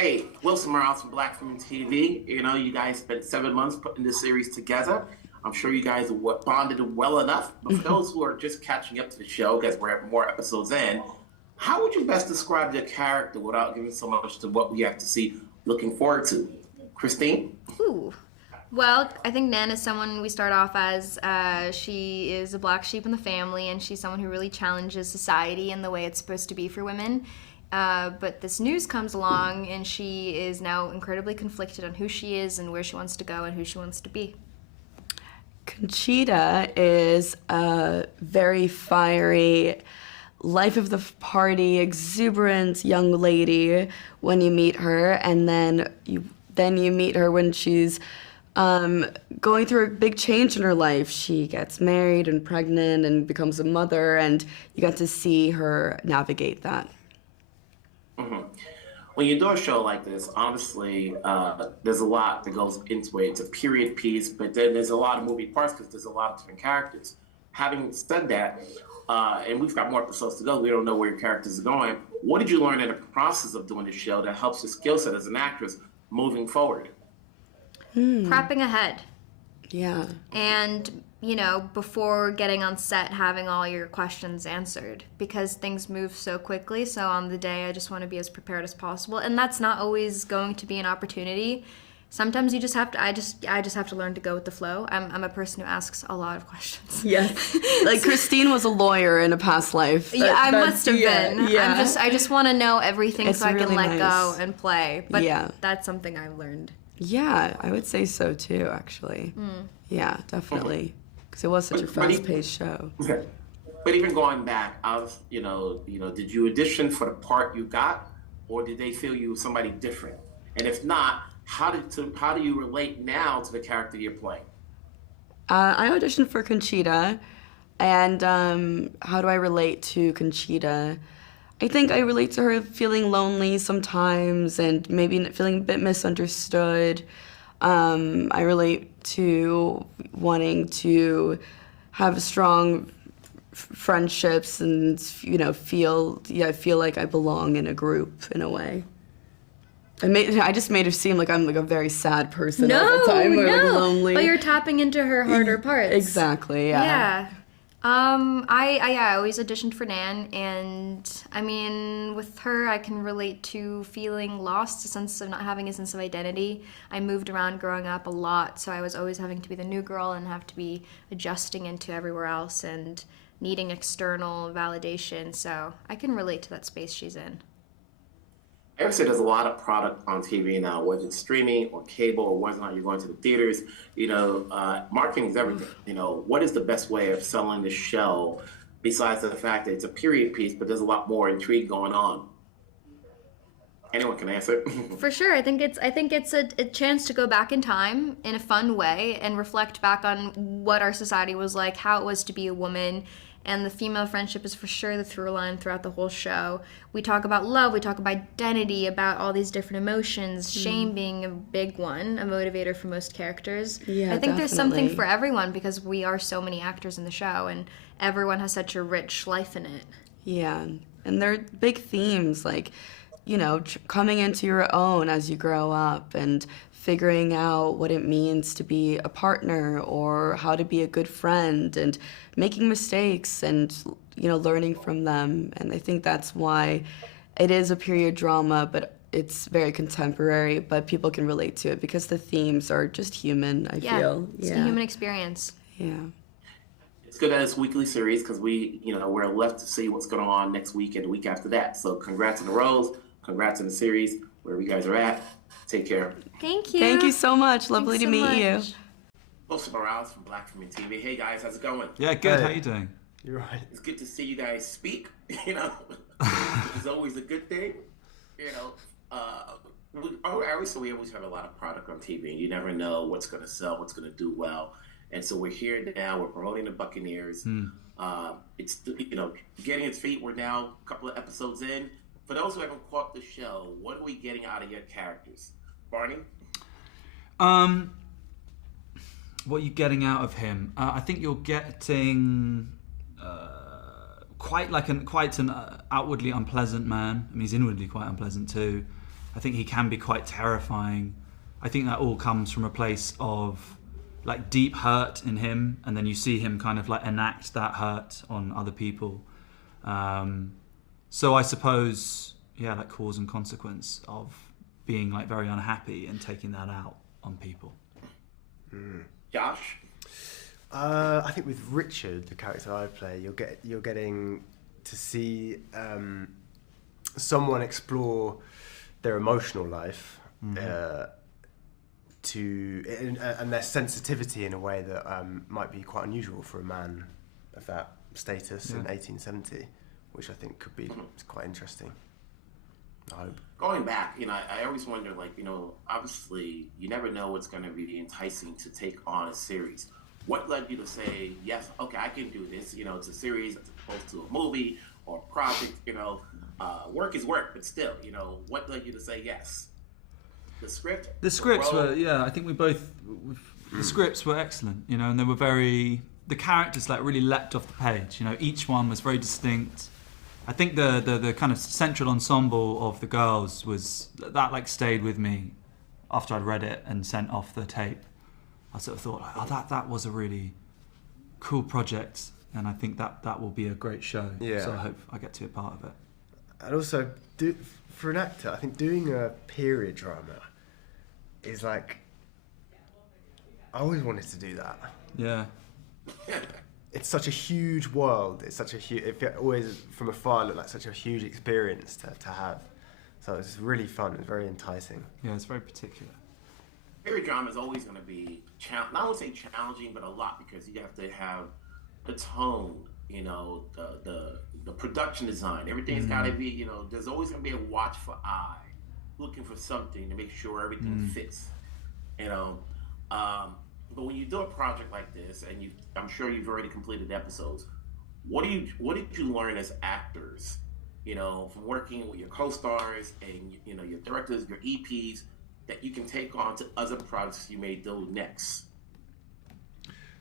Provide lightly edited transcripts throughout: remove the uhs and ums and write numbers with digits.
Hey, Wilson Morales from Black Film TV. You know, you guys spent 7 months putting this series together. I'm sure you guys bonded well enough. But for those who are just catching up to the show, because we're more episodes in, how would you best describe your character without giving so much to what we have to see looking forward to? Kristine? Ooh. Well, I think Nan is someone we start off as. She is a black sheep in the family, and she's someone who really challenges society and the way it's supposed to be for women. But this news comes along, and she is now incredibly conflicted on who she is and where she wants to go and who she wants to be. Conchita is a very fiery, life of the party, exuberant young lady when you meet her, and then you meet her when she's going through a big change in her life. She gets married and pregnant and becomes a mother, and you get to see her navigate that. Mm-hmm. When you do a show like this, honestly, there's a lot that goes into it. It's a period piece, but then there's a lot of moving parts because there's a lot of different characters. Having said that, and we've got more episodes to go, we don't know where your characters are going. What did you learn in the process of doing this show that helps your skill set as an actress moving forward? Prepping ahead. Yeah. And, you know, before getting on set, having all your questions answered, because things move so quickly. So on the day, I just want to be as prepared as possible. And that's not always going to be an opportunity. Sometimes you just have to, I just have to learn to go with the flow. I'm a person who asks a lot of questions. Yes. Like Kristine was a lawyer in a past life. Yeah, I must have been. Yeah. I just want to know everything It's so I really can let nice. go and play. But Yeah. that's something I've learned. Yeah, I would say so too, actually. Yeah, definitely. Because it was such a fast-paced show. Okay. But even going back, you know, did you audition for the part you got, or did they feel you were somebody different? And if not, how do you relate now to the character you're playing? I auditioned for Conchita, and how do I relate to Conchita? I think I relate to her feeling lonely sometimes and maybe feeling a bit misunderstood. I relate to wanting to have strong friendships and, you know, feel like I belong in a group in a way. I just made her seem like I'm like a very sad person all the time, or like lonely. But you're tapping into her harder parts. Exactly, yeah. Yeah. I always auditioned for Nan, and I mean, with her, I can relate to feeling lost, a sense of not having a sense of identity. I moved around growing up a lot, so I was always having to be the new girl and have to be adjusting into everywhere else and needing external validation, so I can relate to that space she's in. I would say there's a lot of product on TV now, whether it's streaming or cable or whether or not you're going to the theaters. You know, marketing is everything. You know, what is the best way of selling the show besides the fact that it's a period piece, but there's a lot more intrigue going on? Anyone can answer. For sure. I think it's a chance to go back in time in a fun way and reflect back on what our society was like, how it was to be a woman. And the female friendship is for sure the through line throughout the whole show. We talk about love, we talk about identity, about all these different emotions, shame being a big one, a motivator for most characters. Yeah, I think there's something definitely. for everyone because we are so many actors in the show and everyone has such a rich life in it. Yeah, and they're big themes like, you know, coming into your own as you grow up and figuring out what it means to be a partner or how to be a good friend and making mistakes and, you know, learning from them. And I think that's why it is a period drama, but it's very contemporary, but people can relate to it because the themes are just human, I feel. It's the human experience. Yeah. It's good that it's a weekly series because we're left to see what's going on next week and the week after that. So congrats on the roles, congrats on the series, wherever you guys are at. Take care. Thank you. Thank you so much. Lovely Thanks to so meet you. much. Alisha Boe from Black Film TV. Hey guys, how's it going? Yeah, good. Hey. How you doing? You're right. It's good to see you guys speak. You know, it's always a good thing. You know, we always have a lot of product on TV. You never know what's going to sell, what's going to do well, and so we're here now. We're promoting the Buccaneers. It's getting its feet. We're now a couple of episodes in. For those who haven't caught the show, what are we getting out of your characters, Barney? What are you getting out of him? I think you're getting quite an outwardly unpleasant man. I mean, he's inwardly quite unpleasant too. I think he can be quite terrifying. I think that all comes from a place of like deep hurt in him, and then you see him kind of like enact that hurt on other people. So I suppose, yeah, like cause and consequence of being like very unhappy and taking that out on people. Josh? I think with Richard, the character I play, you're getting to see someone explore their emotional life and their sensitivity in a way that might be quite unusual for a man of that status in 1870, which I think could be quite interesting. I hope. Going back, I always wonder, like, obviously you never know what's going to be enticing to take on a series. What led you to say, yes, okay, I can do this? It's a series as opposed to a movie or a project. Work is work, but still, what led you to say yes? The script? The scripts were, I think the scripts were excellent, and they were the characters like really leapt off the page. Each one was very distinct. I think the kind of central ensemble of the girls that like stayed with me after I'd read it and sent off the tape. I sort of thought, that was a really cool project, and I think that will be a great show. Yeah. So I hope I get to be a part of it. And also, for an actor, I think doing a period drama is like, I always wanted to do that. Yeah. It's such a huge world. It's such a huge. It always from afar looked like such a huge experience to have. So it's really fun. It's very enticing. Yeah, it's very particular. Period drama is always going to be I would say challenging, but a lot, because you have to have the tone, the production design. Everything's got to be, there's always going to be a watchful eye looking for something to make sure everything fits. But when you do a project like this, and I'm sure you've already completed episodes, what did you learn as actors, from working with your co-stars and your directors, your EPs, that you can take on to other projects you may do next?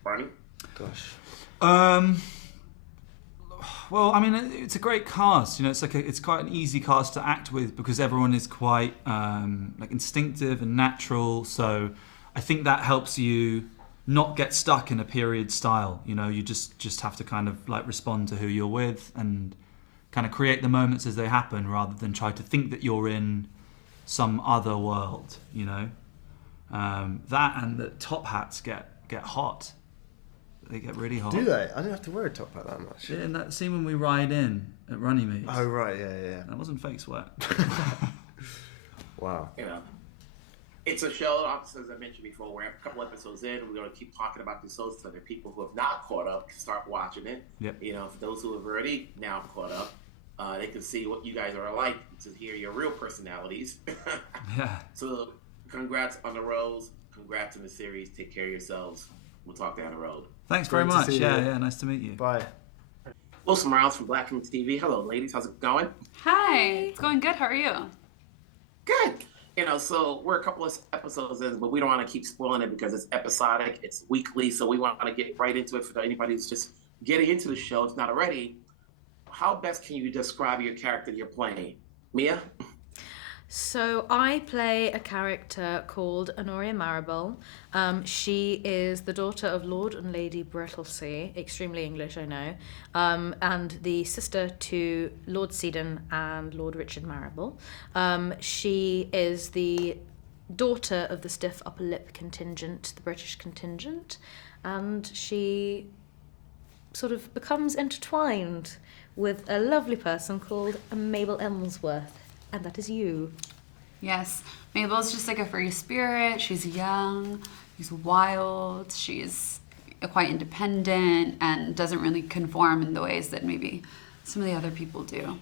Barney? Gosh. Well, I mean, it's a great cast. It's quite an easy cast to act with because everyone is quite like instinctive and natural. So I think that helps you not get stuck in a period style. You just have to kind of like respond to who you're with and kind of create the moments as they happen, rather than try to think that you're in some other world. That and the top hats get hot. They get really hot. Do they? I don't have to wear a top hat that much. Yeah, in that scene when we ride in at Runnymede. Oh right, yeah. That wasn't fake sweat. Wow. It's a show, as I mentioned before, we're a couple episodes in. We're going to keep talking about this show so that people who have not caught up can start watching it. Yep. For those who have already now caught up, they can see what you guys are like, to hear your real personalities. Yeah. So congrats on the roles. Congrats on the series. Take care of yourselves. We'll talk down the road. Thanks very much. Yeah, nice to meet you. Bye. Wilson Morales from Black Room TV. Hello, ladies. How's it going? Hi. It's going good. How are you? Good. So we're a couple of episodes in, but we don't want to keep spoiling it because it's episodic. It's weekly, so we want to get right into it for anybody who's just getting into the show. If not already, how best can you describe your character you're playing? Mia? So I play a character called Honoria Marable. She is the daughter of Lord and Lady Brettlesea, extremely English, I know, and the sister to Lord Seddon and Lord Richard Marable. She is the daughter of the Stiff Upper Lip contingent, the British contingent, and she sort of becomes intertwined with a lovely person called Mabel Elmsworth. And that is you. Yes. Mabel's just like a free spirit. She's young. She's wild. She's quite independent and doesn't really conform in the ways that maybe some of the other people do.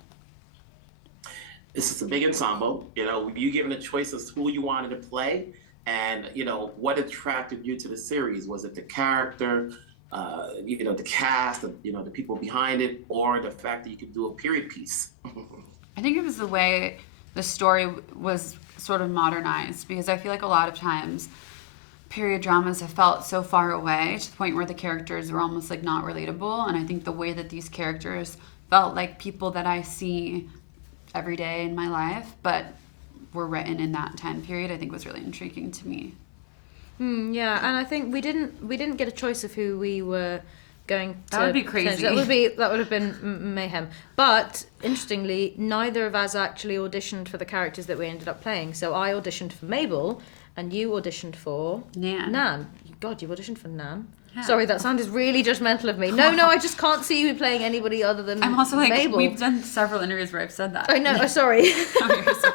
This is a big ensemble. You given a choice of who you wanted to play, and what attracted you to the series. Was it the character, the cast, the people behind it, or the fact that you could do a period piece? I think it was the way the story was sort of modernized, because I feel like a lot of times period dramas have felt so far away to the point where the characters were almost like not relatable. And I think the way that these characters felt like people that I see every day in my life, but were written in that time period, I think was really intriguing to me. Yeah, and I think we didn't get a choice of who we were going to. That would be crazy. That would have been mayhem. But interestingly, neither of us actually auditioned for the characters that we ended up playing. So I auditioned for Mabel, and you auditioned for Nan. God, you auditioned for Nan. Yeah. Sorry, that sounded really judgmental of me. No, I just can't see you playing anybody other than I'm also like, Mabel. We've done several interviews where I've said that. I know. Sorry. Oh, you're so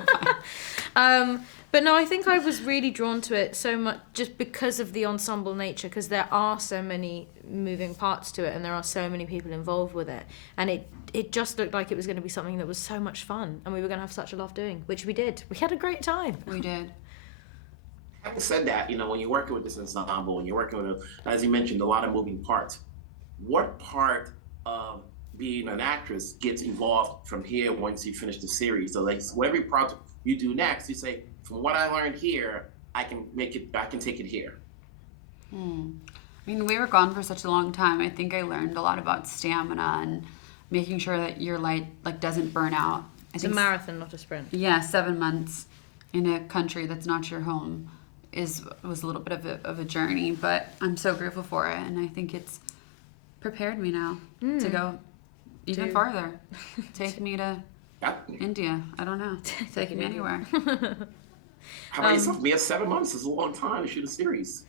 fine. But no, I think I was really drawn to it so much just because of the ensemble nature, because there are so many moving parts to it and there are so many people involved with it. And it just looked like it was going to be something that was so much fun and we were going to have such a laugh doing, which we did. We had a great time. We did. Having said that, when you're working with this ensemble and you're working with, as you mentioned, a lot of moving parts, what part of being an actress gets involved from here once you finish the series? So every project you do next, you say, from what I learned here, I can take it here. I mean, we were gone for such a long time. I think I learned a lot about stamina and making sure that your light doesn't burn out. It's a marathon, not a sprint. Yeah, 7 months in a country that's not your home was a little bit of a journey, but I'm so grateful for it, and I think it's prepared me now to go even farther. Take me to India. I don't know. Take me anywhere. How about yourself? Mia? 7 months is a long time to shoot a series.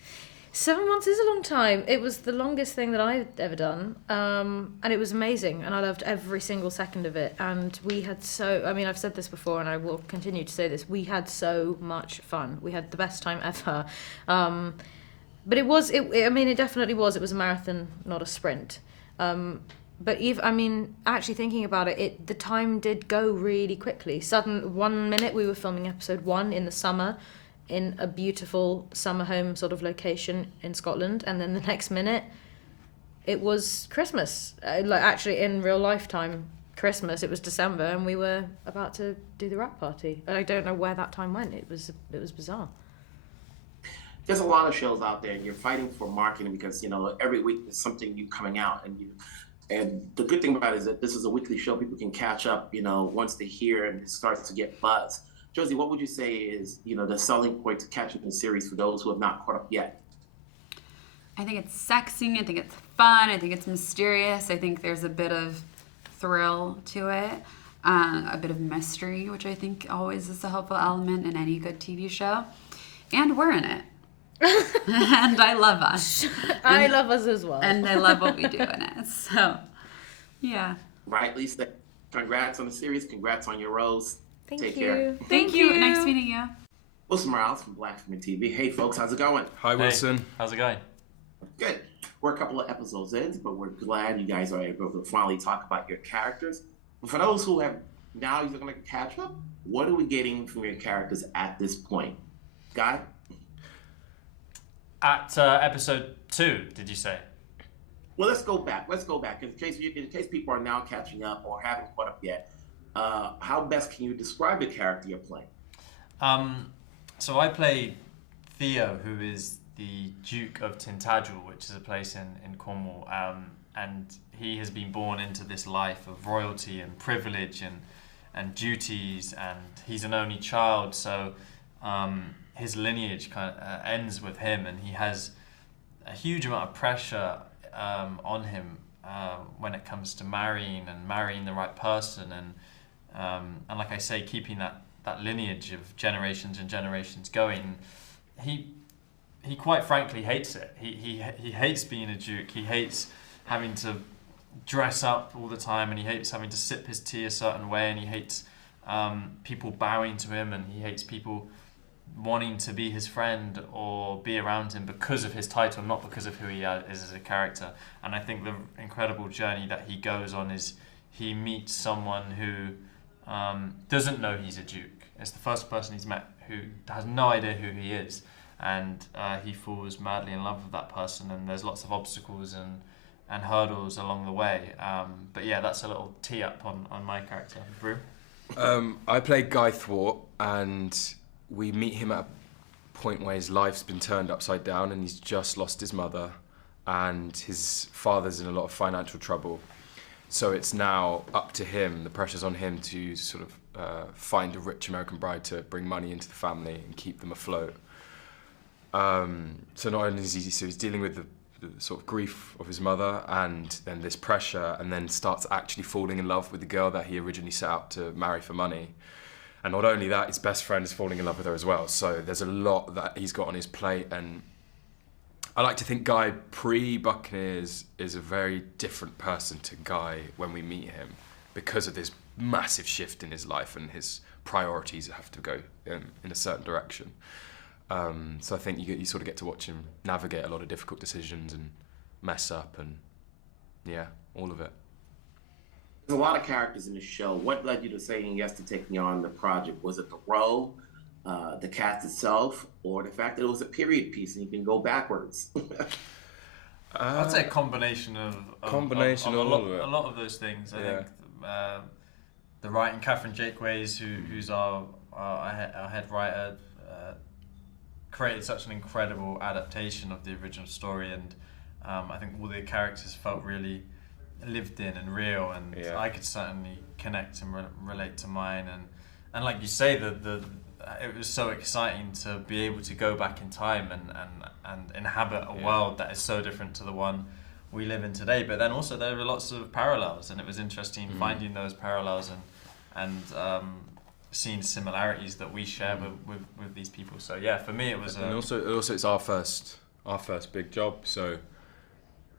7 months is a long time. It was the longest thing that I've ever done. And it was amazing. And I loved every single second of it. And we had I've said this before and I will continue to say this. We had so much fun. We had the best time ever. But it definitely was. It was a marathon, not a sprint. But actually thinking about it, the time did go really quickly. 1 minute we were filming episode 1 in the summer in a beautiful summer home sort of location in Scotland, and then the next minute it was Christmas. Actually in real lifetime Christmas, it was December, and we were about to do the wrap party. And I don't know where that time went. It was bizarre. There's a lot of shows out there, and you're fighting for marketing because every week there's something new coming out, and the good thing about it is that this is a weekly show. People can catch up, once they hear and it starts to get buzz. Josie, what would you say is, the selling point to catching the series for those who have not caught up yet? I think it's sexy. I think it's fun. I think it's mysterious. I think there's a bit of thrill to it, a bit of mystery, which I think always is a helpful element in any good TV show. And we're in it. And I love us. I love us as well. And I love what we do in it. So, yeah. Right, Lisa. Congrats on the series. Congrats on your roles. Take care. Thank you. Nice meeting you. Wilson Morales from Black Women TV. Hey, folks. How's it going? Hi, Wilson. Hey, how's it going? Good. We're a couple of episodes in, but we're glad you guys are able to finally talk about your characters. But for those who have now you're going to catch up, what are we getting from your characters at this point? Guy? At episode 2, did you say? Well, let's go back. In case people are now catching up or haven't caught up yet, how best can you describe the character you're playing? So I play Theo, who is the Duke of Tintagel, which is a place in Cornwall, and he has been born into this life of royalty and privilege and duties, and he's an only child, so his lineage kind of ends with him, and he has a huge amount of pressure on him when it comes to marrying the right person, and like I say, keeping that lineage of generations and generations going. He quite frankly hates it. He hates being a duke. He hates having to dress up all the time, and he hates having to sip his tea a certain way, and he hates people bowing to him, and he hates people wanting to be his friend or be around him because of his title, not because of who he is as a character. And I think the incredible journey that he goes on is he meets someone who doesn't know he's a duke. It's the first person he's met who has no idea who he is, and he falls madly in love with that person, and there's lots of obstacles and hurdles along the way. But yeah, that's a little tee up on my character. Broome? I play Guy Thwart, and we meet him at a point where his life's been turned upside down, and he's just lost his mother, and his father's in a lot of financial trouble. so it's now up to him. The pressure's on him to sort of find a rich American bride to bring money into the family and keep them afloat. So not only is he's dealing with the sort of grief of his mother and then this pressure, and then starts actually falling in love with the girl that he originally set out to marry for money. And not only that, his best friend is falling in love with her as well. So there's a lot that he's got on his plate. And I like to think Guy pre-Buccaneers is a very different person to Guy when we meet him, because of this massive shift in his life and his priorities have to go in a certain direction. So I think you sort of get to watch him navigate a lot of difficult decisions and mess up and, yeah, all of it. There's a lot of characters in the show. What led you to saying yes to taking on the project? Was it the role, the cast itself, or the fact that it was a period piece and you can go backwards? I'd say a combination of a lot of those things. I think the writing, Catherine Jakeways, who's our head writer, created such an incredible adaptation of the original story, and I think all the characters felt really lived in and real, and I could certainly connect and relate to mine, and like you say, it was so exciting to be able to go back in time and inhabit a world that is so different to the one we live in today. But then also there were lots of parallels, and it was interesting finding those parallels and seeing similarities that we share with these people. So yeah, for me it was. And also it's our first big job, so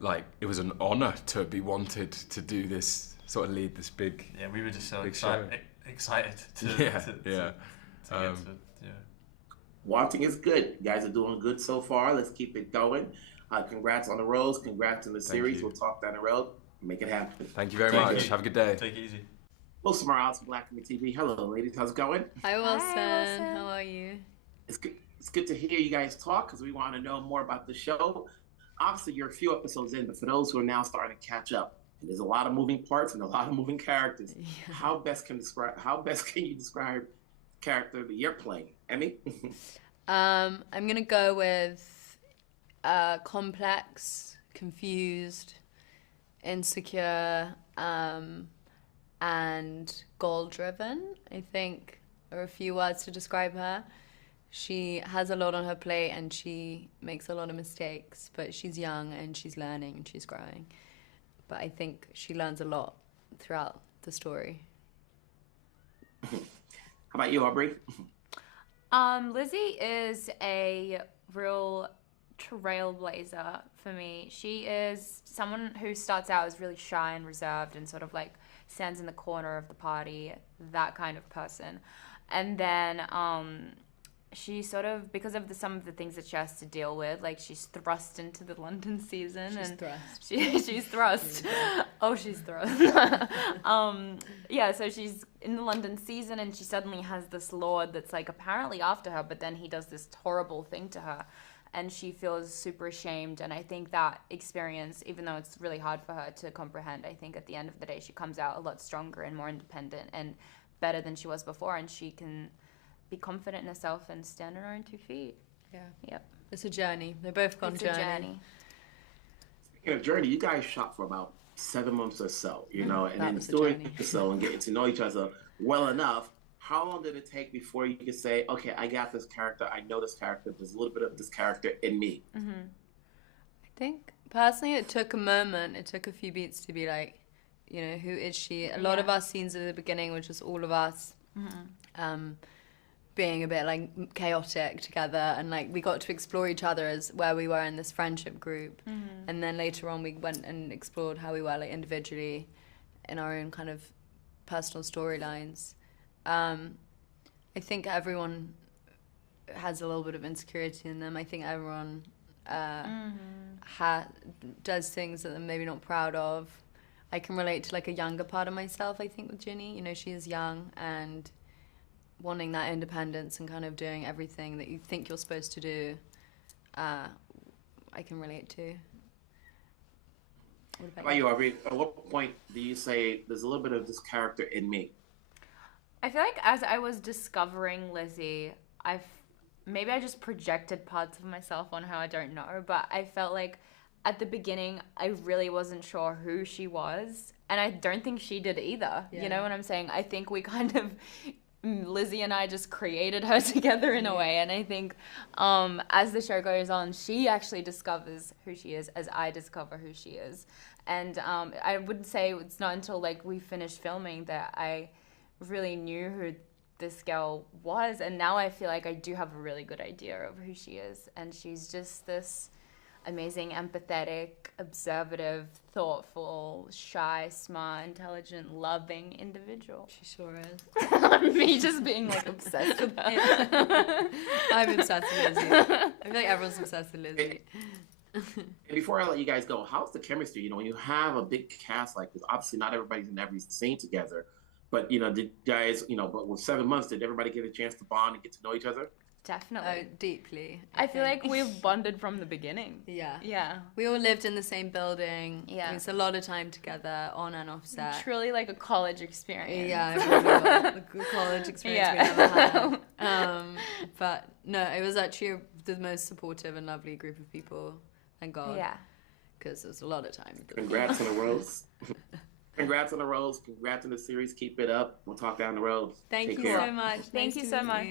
like it was an honour to be wanted to do this, sort of lead this big. Yeah, we were just so excited to get to. Wanting is good. You guys are doing good so far. Let's keep it going. Congrats on the roles. Congrats on the series. We'll talk down the road. Make it happen. Thank you very much. Have a good day. Take it easy. Wilson Morales from Black Comedy TV. Hello, ladies. How's it going? Hi, Wilson. How are you? It's good to hear you guys talk, because we want to know more about the show. Obviously, you're a few episodes in, but for those who are now starting to catch up, there's a lot of moving parts and a lot of moving characters. Yeah. How best can you describe the character that you're playing, Emmy? I'm gonna go with complex, confused, insecure, and goal-driven, I think, are a few words to describe her. She has a lot on her plate and she makes a lot of mistakes, but she's young and she's learning and she's growing. But I think she learns a lot throughout the story. How about you, Aubri? Lizzy is a real trailblazer for me. She is someone who starts out as really shy and reserved and sort of like stands in the corner of the party, that kind of person. And then she sort of, because of some of the things that she has to deal with, like she's thrust into the London season. She's thrust. Oh, she's thrust. Yeah, so she's in the London season and she suddenly has this lord that's like apparently after her, but then he does this horrible thing to her. And she feels super ashamed. And I think that experience, even though it's really hard for her to comprehend, I think at the end of the day, she comes out a lot stronger and more independent and better than she was before. And she can be confident in herself and stand on her own 2 feet. Yeah. Yep. It's a journey. They've both gone journey. Speaking of journey, you guys shot for about 7 months or so, and then doing so and getting to know each other well enough. How long did it take before you could say, okay, I got this character, I know this character, there's a little bit of this character in me? Mm-hmm. I think, personally, it took a moment. It took a few beats to be like, who is she? A lot of our scenes at the beginning were just all of us being a bit, like, chaotic together. And, like, we got to explore each other as where we were in this friendship group. Mm-hmm. And then later on, we went and explored how we were, like, individually in our own kind of personal storylines. I think everyone has a little bit of insecurity in them. I think everyone does things that they're maybe not proud of. I can relate to like a younger part of myself, I think, with Jinny. She is young and wanting that independence and kind of doing everything that you think you're supposed to do. I can relate to. What about you, Aubri? At what point do you say there's a little bit of this character in me? I feel like as I was discovering Lizzy, maybe I just projected parts of myself on her, I don't know, but I felt like at the beginning I really wasn't sure who she was, And I don't think she did either. You know what I'm saying? I think we kind of, Lizzy and I just created her together in a way. And I think as the show goes on, she actually discovers who she is as I discover who she is. And I would say it's not until like we finished filming that I really knew who this girl was. And now I feel like I do have a really good idea of who she is. And she's just this amazing, empathetic, observative, thoughtful, shy, smart, intelligent, loving individual. She sure is. Me just being like obsessed with her. I'm obsessed with Lizzy. I feel like everyone's obsessed with Lizzy. And before I let you guys go, how's the chemistry? You know, when you have a big cast like this, obviously not everybody's in every scene together, but you know, did guys, you know, but with 7 months, did everybody get a chance to bond and get to know each other? Definitely. Oh, deeply. I feel like we've bonded from the beginning. Yeah. Yeah. We all lived in the same building. Yeah. It's a lot of time together, on and off set. Truly like a college experience. Yeah, the college experience we never had. But no, it was actually the most supportive and lovely group of people. Thank God. Yeah. Because there's a lot of time. Congrats on the rose. Congrats on the rose. Congrats on the series. Keep it up. We'll talk down the road. Thank Take you care. so much. Thank you so much.